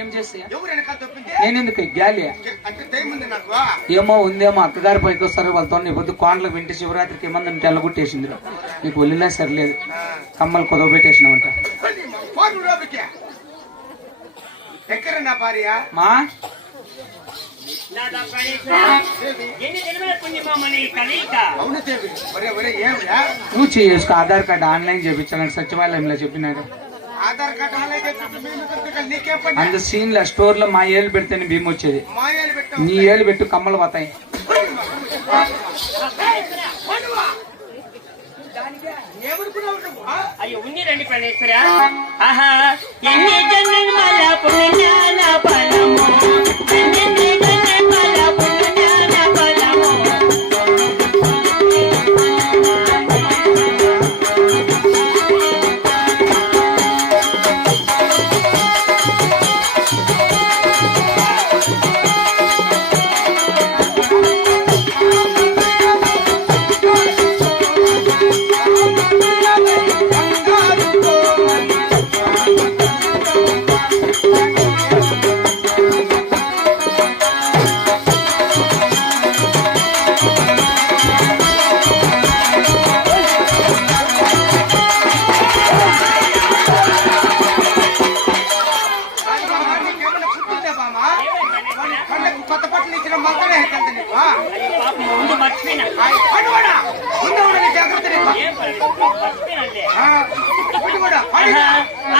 ఏం చేస్తే నేనెందుకు గాలియా ఏమో ఉందేమో అక్కగారి పైకి వస్తారు వాళ్ళతో నీ పొద్దు కోండలు వింటే శివరాత్రికి ఏమందని తెల్లగొట్టేసింది నీకు ఒళ్ళినా సరిలేదు కమ్మలు కొదవ పెట్టేసినావంట మా నువ్వు చేసుకో ఆధార్ కార్డు ఆన్లైన్ చేయించాలని సచివాలయంలో చెప్పినారు అంత సీన్ లో స్టోర్ లో మా ఏళ్ళు పెడితేనే భీమ్ వచ్చేది నీ ఏళ్ళు పెట్టు కమ్మలు పోతాయి అయ్యో ఉంది రండి ప్రణేశ్వర ఆహా ఎన్ని జన్మల పుణ్యాల ఫలము ఎన్ని జన్మల పుణ్యాల ఫలము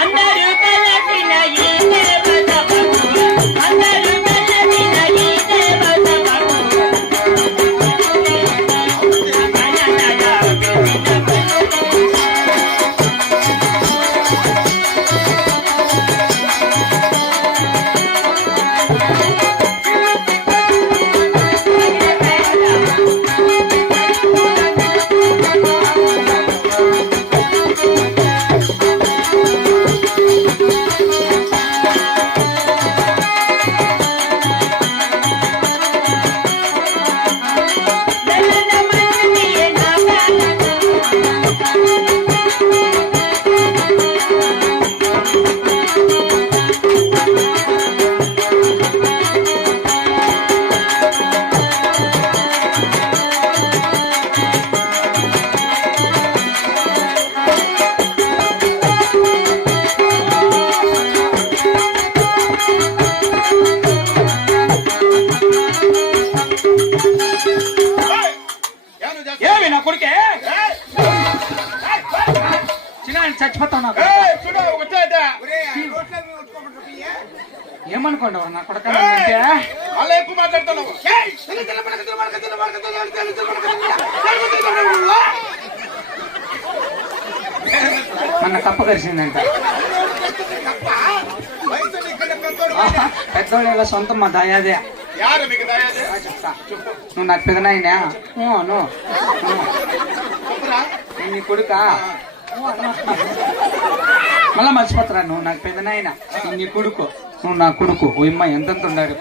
అందరూ కలసిన ఈ దేవతకు అందరూ కలసిన ఈ దేవతకు ఏమనుకోండి నా కొడుకు మన కప్ప కలిసిందంట పెద్దోళ్ళ సొంతం మా దయాదే చెప్తా నువ్వు నాకు పెదనాయనా నీ కొడుక మళ్ళా మర్చిపోతారా నువ్వు నాకు పెదనాయన నీ కొడుకు నువ్వు నా కొడుకు ఓయమ్మ ఎంతెంత ఉండాలి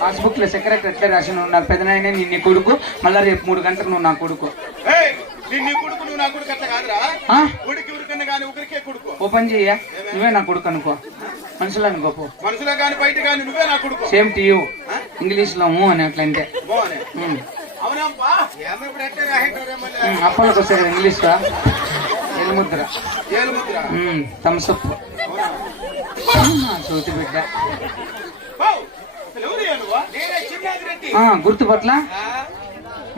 పాస్బుక్ లో సెక్రటరీ ఎట్లా రాసి నువ్వు నాకు పెదనాయన నీ కొడుకు మళ్ళా రేపు 3 గంటలకు నువ్వు నా కొడుకు ఓ పని చెయ్య నువ్వే నా కొడుకు అనుకో మనుషులు అనుకోపో సేమ్ టు యూ ఇంగ్లీష్ లో అని అట్లంటే అప్పలకు వస్తాయి కదా ఇంగ్లీష్ లో ఏలుముద్ర థమ్సప్ చోటి బిడ్డ గుర్తుపట్ల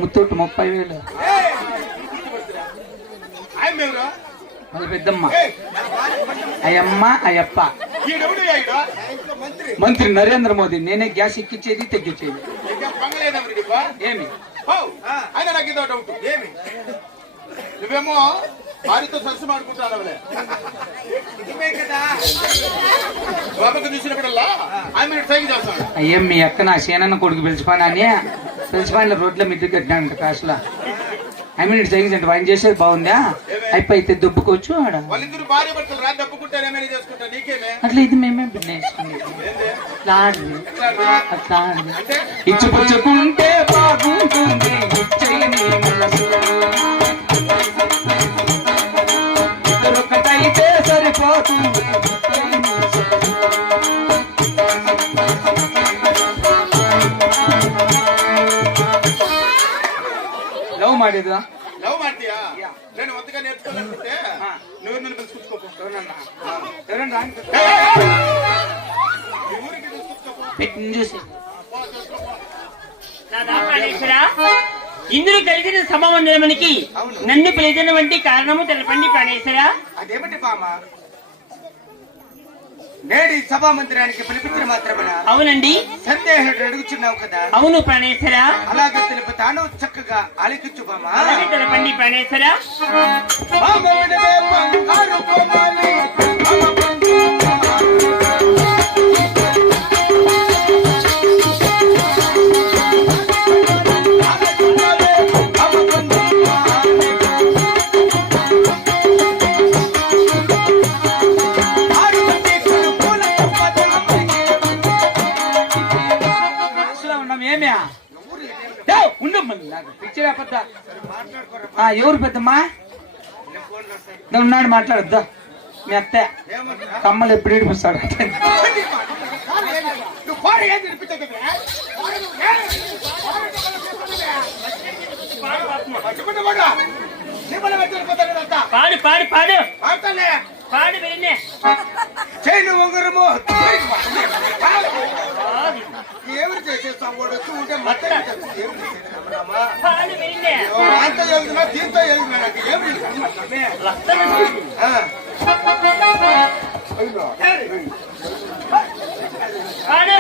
ముత్తూటు 30,000 అది పెద్దమ్మ అయ్యమ్మ అయ్యప్ప మంత్రి నరేంద్ర మోదీ నేనే గ్యాస్ ఎక్కించేది తగ్గించేది ఏమి నువ్వేమో వారితో సరస్సు మాడుకుంటానవలే బాబాకు చూసినప్పుడల్లా ఆమె సైకి చేస్తాను అయ్యా మీ అక్క నా సేనన్న కొడుకు పిలిచిపోయినా పిలిచిపోయిన రోడ్ల మీద కట్టినాడంట కాసులా ఐ మీన్ సైకిల్స్ అంటే ఆయన చేసేది బాగుందా అయిపోయితే దుబ్బుకోవచ్చు ఆడ అట్లా ఇది మేమే ఇచ్చిపుచ్చుకుంటే బాగుంటుంది ఇద్దరొక్కటైతే సరిపోతుంది ಮಾಡಿದ್ದು లవ్ ಮಾಡ್ತೀಯಾ నేను ఒంతగా నేర్చుకోవాలనుకుంటే నువ్వు నన్ను పిలుచుకోపో ఎవరన్నా ఊరికి పిలుచుకోపో పెట్టిన చూసి నాదా ప్రాణేశ్వర ఇందులో కలిసిన సభమందిరమునికి నన్ను పిలిచినటువంటి కారణము తెలపండి ప్రాణేశ్వర. అదేమిటి బామ నేడు ఈ సభా మందిరానికి పిలిపించిన మాత్రమేనా? అవునండి. సందేహుడు అడుగుచున్నావు కదా? అవును ప్రాణేశ్వర. అలాగే తెలుపుతాను, చక్కగా ఆలకించు బామ. అలాగే తెలపండి ప్రాణేశ్వర. బామ వినవే బంగారు కోమలి, బామ బంధు పిచ్చిరా పెద్ద ఎవరు పెద్దమ్మా ఉన్నాడు మాట్లాడద్దా మీ అత్త కమ్మలు ఎప్పుడు ఏడిపిస్తాడు పాడు పాడు పాడు పాడు వెళ్ళే చేయను ఉంగరము ఏమి చేసేస్తావు? ఉంటే మొత్తం పాడు వెళ్ళే అంత వెళ్తున్నా దీంతో వెళ్తున్నా నాకు ఏమి పాడు